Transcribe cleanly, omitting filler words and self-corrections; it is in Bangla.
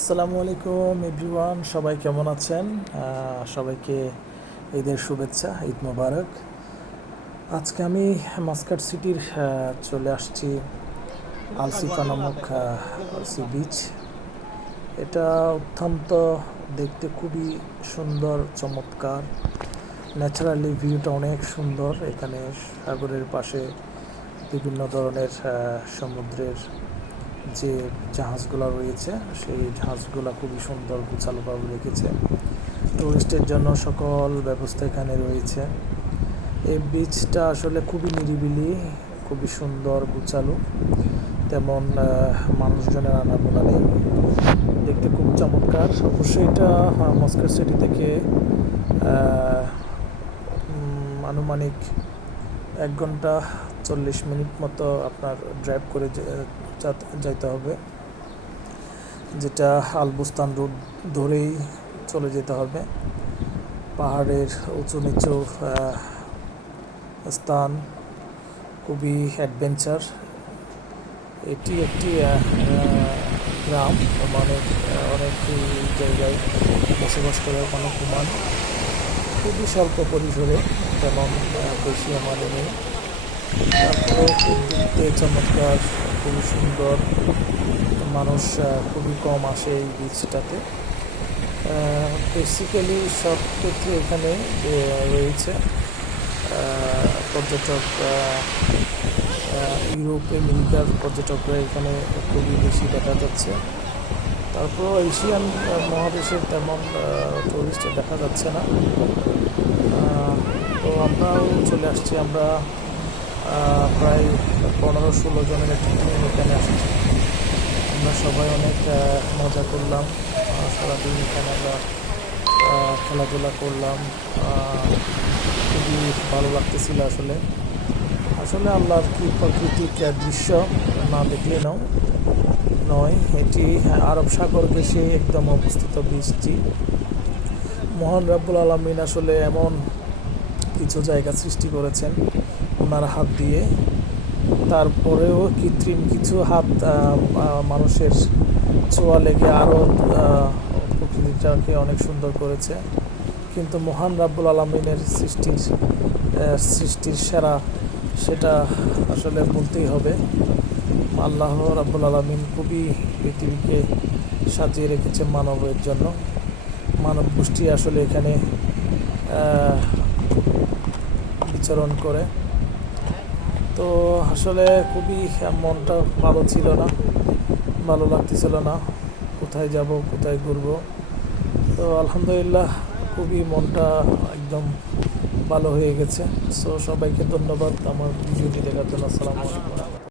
আসসালামু আলাইকুম এভরিওয়ান, সবাই কেমন আছেন? সবাইকে ঈদের শুভেচ্ছা, ঈদ মোবারক। আজকে আমি মাস্কাট সিটির চলে আসছি আলসিফা নামক সি বিচ। এটা অত্যন্ত দেখতে খুবই সুন্দর, চমৎকার। ন্যাচারালি ভিউটা অনেক সুন্দর। এখানে সাগরের পাশে বিভিন্ন ধরনের সমুদ্রের যে জাহাজগুলো রয়েছে, সেই জাহাজগুলো খুবই সুন্দর গোছালোভাবে রেখেছে। টুরিস্টের জন্য সকল ব্যবস্থা এখানে রয়েছে। এই বিচটা আসলে খুবই নিরিবিলি, খুবই সুন্দর, গোছালো। তেমন মানুষজনের আনাগোনা নেই, দেখতে খুব চমৎকার। অবশ্যই এটা মাস্কাট সিটি থেকে আনুমানিক 1 ঘন্টা 40 মিনিট মতো আপনার ড্রাইভ করে যাইতে হবে, যেটা আলবুস্তান রোড ধরেই চলে যেতে হবে। পাহাড়ের উঁচু নিচু স্থান, খুবই অ্যাডভেঞ্চার। এটি একটি গ্রাম, অনেক জায়গায় বসবাস করে অনেক হুমান, খুবই স্বল্প পরিসরে, তেমন বেশি আমাদের নেই। তারপরেও খুব দেখতে চমৎকার, খুবই সুন্দর। মানুষ খুবই কম আসে এই বিচটাতে। বেসিক্যালি সব ক্ষেত্রে এখানে রয়েছে পর্যটক, ইউরোপ আমেরিকার পর্যটকরা এখানে খুবই বেশি দেখা যাচ্ছে। তারপরও এশিয়ান মহাদেশের তেমন টুরিস্ট দেখা যাচ্ছে না। তো আমরাও চলে আসছি। আমরা প্রায় 15-16 জনের একটি টিম এখানে আসছি। আমরা সবাই অনেক মজা করলাম। সারাদিন এখানে আমরা খেলাধুলা করলাম। খুবই ভালো লাগতেছিল। আসলে আল্লাহর কি প্রাকৃতিক দৃশ্য না দেখলে নয়। এটি আরব সাগর ঘেঁষে একদম অবস্থিত বীচটি। মহান রব্বুল আলামিন আসলে এমন কিছু জায়গা সৃষ্টি করেছেন ওনার হাত দিয়ে। তারপরেও কৃত্রিম কিছু হাত মানুষের ছোঁয়া লেগে আরও প্রকৃতিটাকে অনেক সুন্দর করেছে। কিন্তু মহান রব্বুল আলামিনের সৃষ্টির সেরা, সেটা আসলে বলতেই হবে। আল্লাহ রাব্বুল আলামিন খুবই পৃথিবীকে সাজিয়ে রেখেছে মানবের জন্য। মানব গোষ্ঠী আসলে এখানে বিচরণ করে। তো আসলে খুবই মনটা ভালো ছিল না, ভালো লাগতেছিল না। কোথায় যাব, কোথায় ঘুরবো। তো আলহামদুলিল্লাহ খুবই মনটা একদম ভালো হয়ে গেছে। সো সবাইকে ধন্যবাদ আমার ভিডিওটি দেখার জন্য। আসসালামু আলাইকুম।